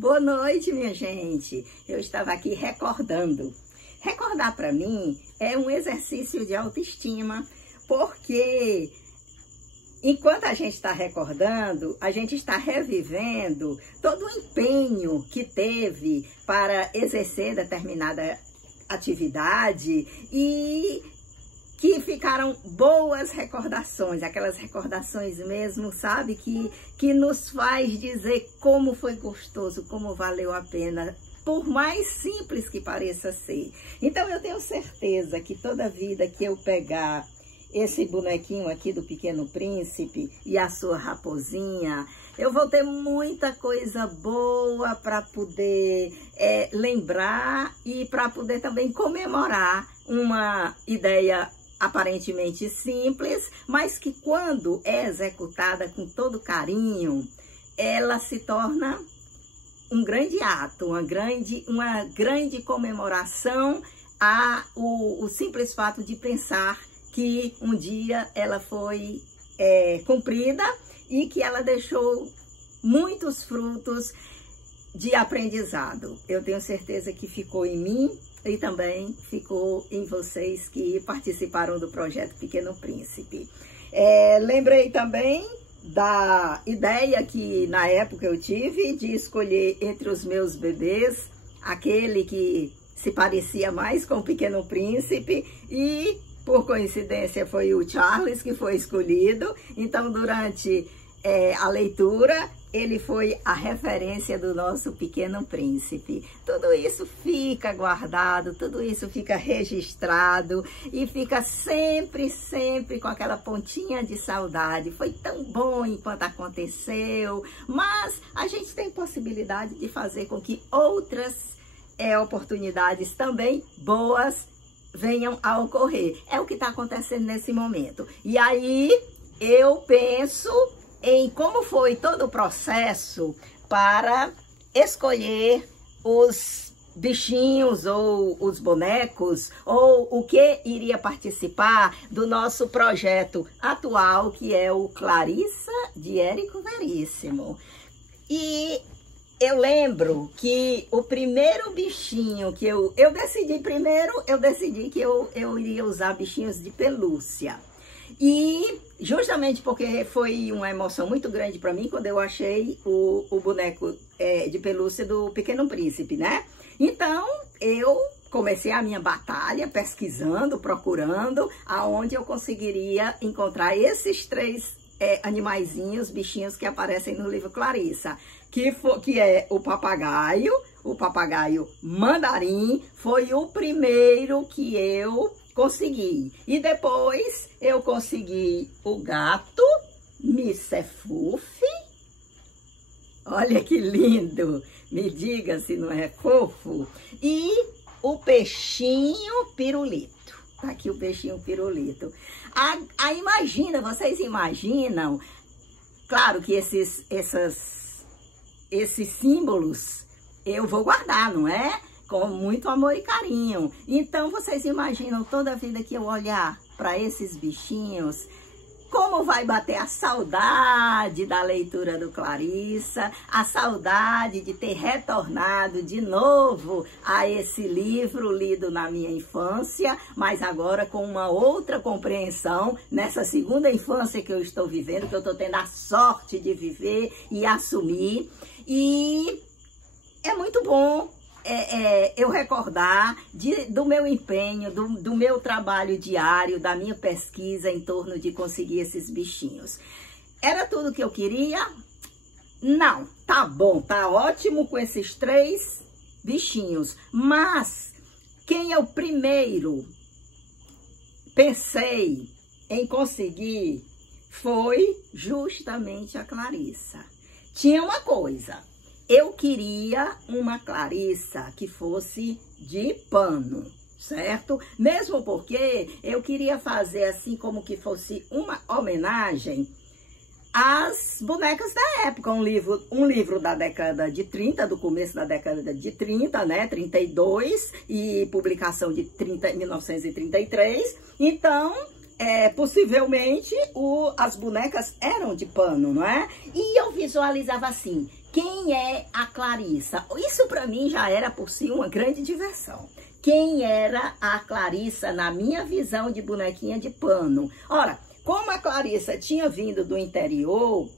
Boa noite, minha gente. Eu estava aqui recordando. Recordar para mim é um exercício de autoestima, porque enquanto a gente está recordando, a gente está revivendo todo o empenho que teve para exercer determinada atividade e que ficaram boas recordações, aquelas recordações mesmo, sabe, que nos faz dizer como foi gostoso, como valeu a pena, por mais simples que pareça ser. Então eu tenho certeza que toda vida que eu pegar esse bonequinho aqui do Pequeno Príncipe e a sua raposinha, eu vou ter muita coisa boa para poder lembrar e para poder também comemorar uma ideia aparentemente simples, mas que quando é executada com todo carinho, ela se torna um grande ato, uma grande comemoração o simples fato de pensar que um dia ela foi cumprida e que ela deixou muitos frutos de aprendizado. Eu tenho certeza que ficou em mim e também ficou em vocês que participaram do projeto Pequeno Príncipe. Lembrei também da ideia que na época eu tive de escolher entre os meus bebês aquele que se parecia mais com o Pequeno Príncipe e, por coincidência, foi o Charles que foi escolhido. Então, durante a leitura, ele foi a referência do nosso Pequeno Príncipe. Tudo isso fica guardado, tudo isso fica registrado e fica sempre com aquela pontinha de saudade. Foi tão bom enquanto aconteceu, mas a gente tem possibilidade de fazer com que outras oportunidades também boas venham a ocorrer. É o que está acontecendo nesse momento. E aí eu penso em como foi todo o processo para escolher os bichinhos ou os bonecos ou o que iria participar do nosso projeto atual, que é o Clarissa de Érico Veríssimo. E eu lembro que o primeiro bichinho que eu decidi que eu iria usar bichinhos de pelúcia. E justamente porque foi uma emoção muito grande para mim quando eu achei o boneco de pelúcia do Pequeno Príncipe, né? Então eu comecei a minha batalha pesquisando, procurando aonde eu conseguiria encontrar esses três animaizinhos, bichinhos que aparecem no livro Clarissa, que é o papagaio mandarim, foi o primeiro que eu consegui. E depois eu consegui o gato Missefuf. Olha que lindo! Me diga se não é fofo. E o peixinho pirulito. Tá aqui o peixinho pirulito. Vocês imaginam? Claro que esses símbolos eu vou guardar, não é? Com muito amor e carinho. Então, vocês imaginam toda a vida que eu olhar para esses bichinhos, como vai bater a saudade da leitura do Clarissa, a saudade de ter retornado de novo a esse livro lido na minha infância, mas agora com uma outra compreensão, nessa segunda infância que eu estou vivendo, que eu estou tendo a sorte de viver e assumir. E é muito bom eu recordar do meu empenho, do meu trabalho diário, da minha pesquisa em torno de conseguir esses bichinhos. Era tudo que eu queria? Não, tá bom, tá ótimo com esses três bichinhos, mas quem eu primeiro pensei em conseguir foi justamente a Clarissa. Tinha uma coisa. Eu queria uma Clarissa que fosse de pano, certo? Mesmo porque eu queria fazer assim como que fosse uma homenagem às bonecas da época. Um livro da década de 30, do começo da década de 30, né? 32, e publicação de 1933. Então, possivelmente, as bonecas eram de pano, não é? E eu visualizava assim: quem é a Clarissa? Isso para mim já era por si uma grande diversão. Quem era a Clarissa na minha visão de bonequinha de pano? Ora, como a Clarissa tinha vindo do interior,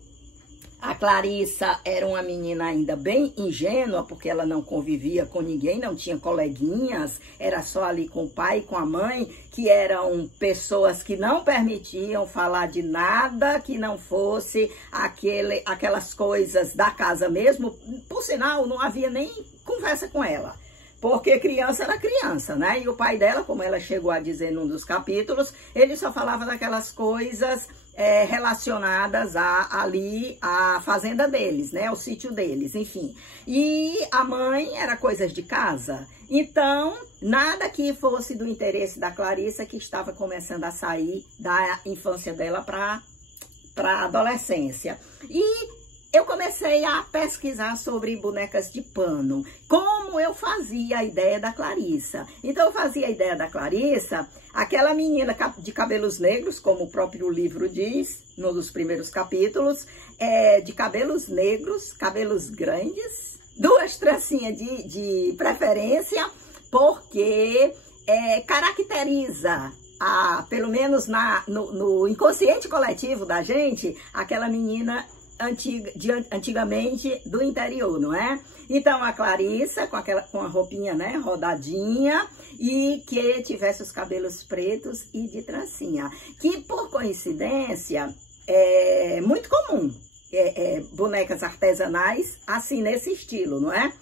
a Clarissa era uma menina ainda bem ingênua, porque ela não convivia com ninguém, não tinha coleguinhas, era só ali com o pai e com a mãe, que eram pessoas que não permitiam falar de nada que não fosse aquelas coisas da casa mesmo. Por sinal, não havia nem conversa com ela, porque criança era criança, né? E o pai dela, como ela chegou a dizer num dos capítulos, ele só falava daquelas coisas relacionadas ali à fazenda deles, né? Ao sítio deles, enfim. E a mãe era coisas de casa. Então, nada que fosse do interesse da Clarissa, que estava começando a sair da infância dela para a adolescência. E eu comecei a pesquisar sobre bonecas de pano, como eu fazia a ideia da Clarissa. Então, eu fazia a ideia da Clarissa, aquela menina de cabelos negros, como o próprio livro diz, num dos primeiros capítulos, de cabelos negros, cabelos grandes, 2 trancinhas de preferência, porque caracteriza, pelo menos no inconsciente coletivo da gente, aquela menina antigamente do interior, não é? Então, a Clarissa, com a roupinha, né, rodadinha, e que tivesse os cabelos pretos e de trancinha. Que, por coincidência, é muito comum, bonecas artesanais, assim, nesse estilo, não é?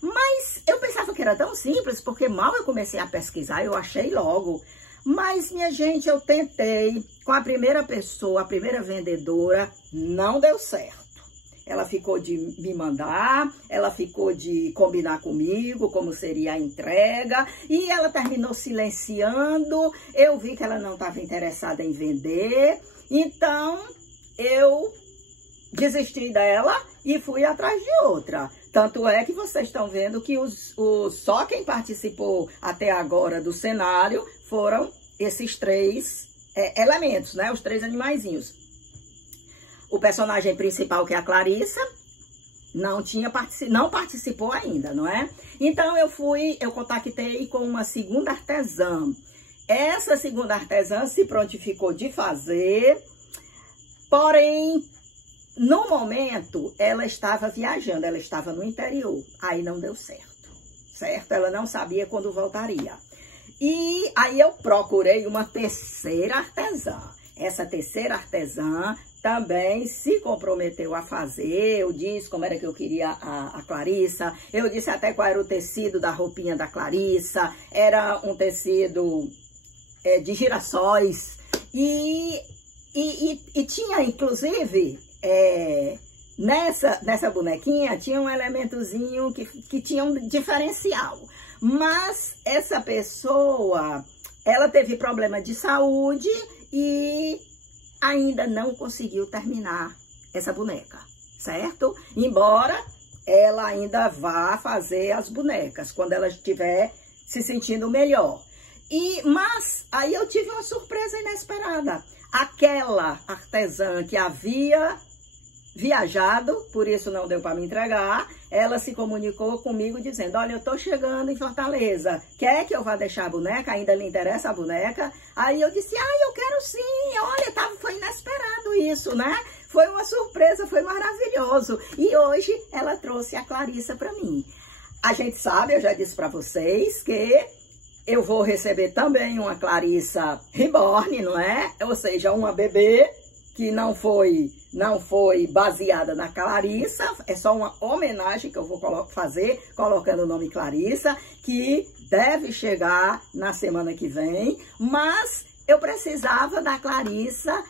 Mas eu pensava que era tão simples, porque mal eu comecei a pesquisar, eu achei logo. Mas, minha gente, eu tentei com a primeira pessoa, a primeira vendedora, não deu certo. Ela ficou de me mandar, ela ficou de combinar comigo como seria a entrega, e ela terminou silenciando. Eu vi que ela não estava interessada em vender, então eu desisti dela e fui atrás de outra. Tanto é que vocês estão vendo que só quem participou até agora do cenário foram esses 3 elementos, né? Os 3 animaizinhos. O personagem principal, que é a Clarissa, não participou ainda, não é? Então eu contactei com uma segunda artesã. Essa segunda artesã se prontificou de fazer, porém, no momento, ela estava viajando, ela estava no interior, aí não deu certo? Ela não sabia quando voltaria. E aí eu procurei uma terceira artesã. Essa terceira artesã também se comprometeu a fazer. Eu disse como era que eu queria a Clarissa, eu disse até qual era o tecido da roupinha da Clarissa, era um tecido de girassóis, e tinha inclusive... nessa bonequinha tinha um elementozinho que tinha um diferencial. Mas essa pessoa, ela teve problema de saúde e ainda não conseguiu terminar essa boneca, certo? Embora ela ainda vá fazer as bonecas quando ela estiver se sentindo melhor. Mas aí eu tive uma surpresa inesperada. Aquela artesã que havia viajado, por isso não deu para me entregar, ela se comunicou comigo dizendo: olha, eu tô chegando em Fortaleza, quer que eu vá deixar a boneca? Ainda lhe interessa a boneca? Aí eu disse: eu quero sim, olha, foi inesperado isso, né? Foi uma surpresa, foi maravilhoso. E hoje ela trouxe a Clarissa para mim. A gente sabe, eu já disse para vocês que eu vou receber também uma Clarissa Reborn, não é? Ou seja, uma bebê que não foi baseada na Clarissa, é só uma homenagem que eu vou fazer, colocando o nome Clarissa, que deve chegar na semana que vem, mas eu precisava da Clarissa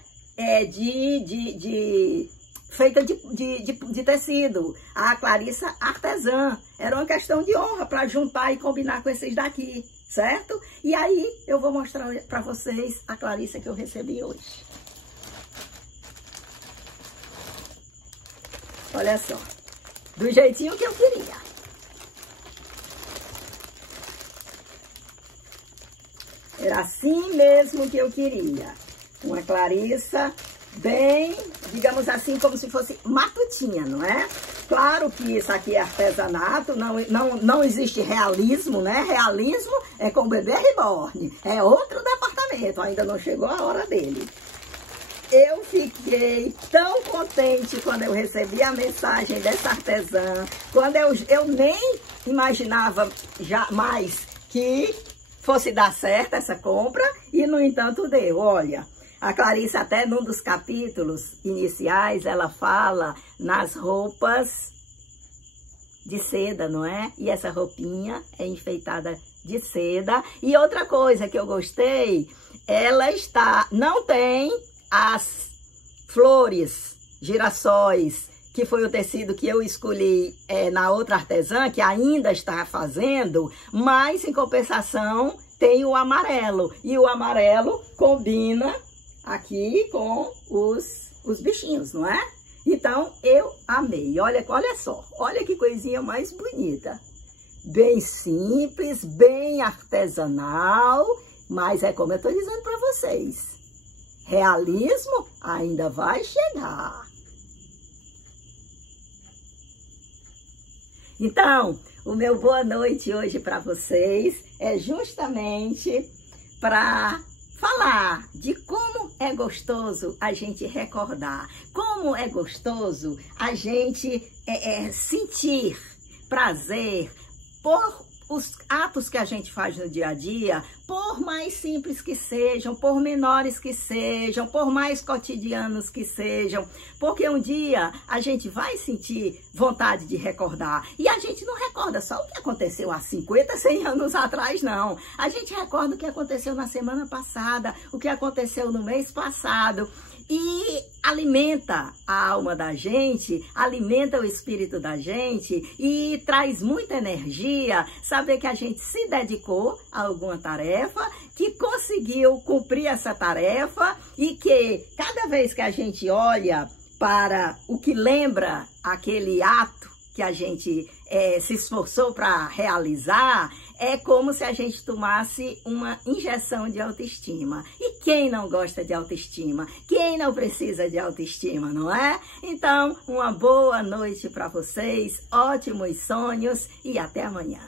feita de tecido, a Clarissa artesã. Era uma questão de honra para juntar e combinar com esses daqui, certo? E aí eu vou mostrar para vocês a Clarissa que eu recebi hoje. Olha só, do jeitinho que eu queria. Era assim mesmo que eu queria. Uma Clarissa bem, digamos assim, como se fosse matutinha, não é? Claro que isso aqui é artesanato, não existe realismo, né? Realismo é com o bebê reborn, é outro departamento, ainda não chegou a hora dele. Eu fiquei tão contente quando eu recebi a mensagem dessa artesã, quando eu nem imaginava jamais que fosse dar certo essa compra, e no entanto deu. Olha, a Clarice até num dos capítulos iniciais, ela fala nas roupas de seda, não é? E essa roupinha é enfeitada de seda. E outra coisa que eu gostei, ela não tem as flores, girassóis, que foi o tecido que eu escolhi na outra artesã, que ainda está fazendo, mas em compensação tem o amarelo. E o amarelo combina aqui com os bichinhos, não é? Então, eu amei. Olha só, olha que coisinha mais bonita. Bem simples, bem artesanal, mas é como eu estou dizendo para vocês. Realismo ainda vai chegar. Então, o meu boa noite hoje para vocês é justamente para falar de como é gostoso a gente recordar, como é gostoso a gente sentir prazer por os atos que a gente faz no dia a dia, por mais simples que sejam, por menores que sejam, por mais cotidianos que sejam, porque um dia a gente vai sentir vontade de recordar. E a gente não recorda só o que aconteceu há 50, 100 anos atrás, não. A gente recorda o que aconteceu na semana passada, o que aconteceu no mês passado. E alimenta a alma da gente, alimenta o espírito da gente e traz muita energia saber que a gente se dedicou a alguma tarefa, que conseguiu cumprir essa tarefa e que cada vez que a gente olha para o que lembra aquele ato que a gente se esforçou para realizar, é como se a gente tomasse uma injeção de autoestima. E quem não gosta de autoestima? Quem não precisa de autoestima, não é? Então, uma boa noite para vocês, ótimos sonhos e até amanhã.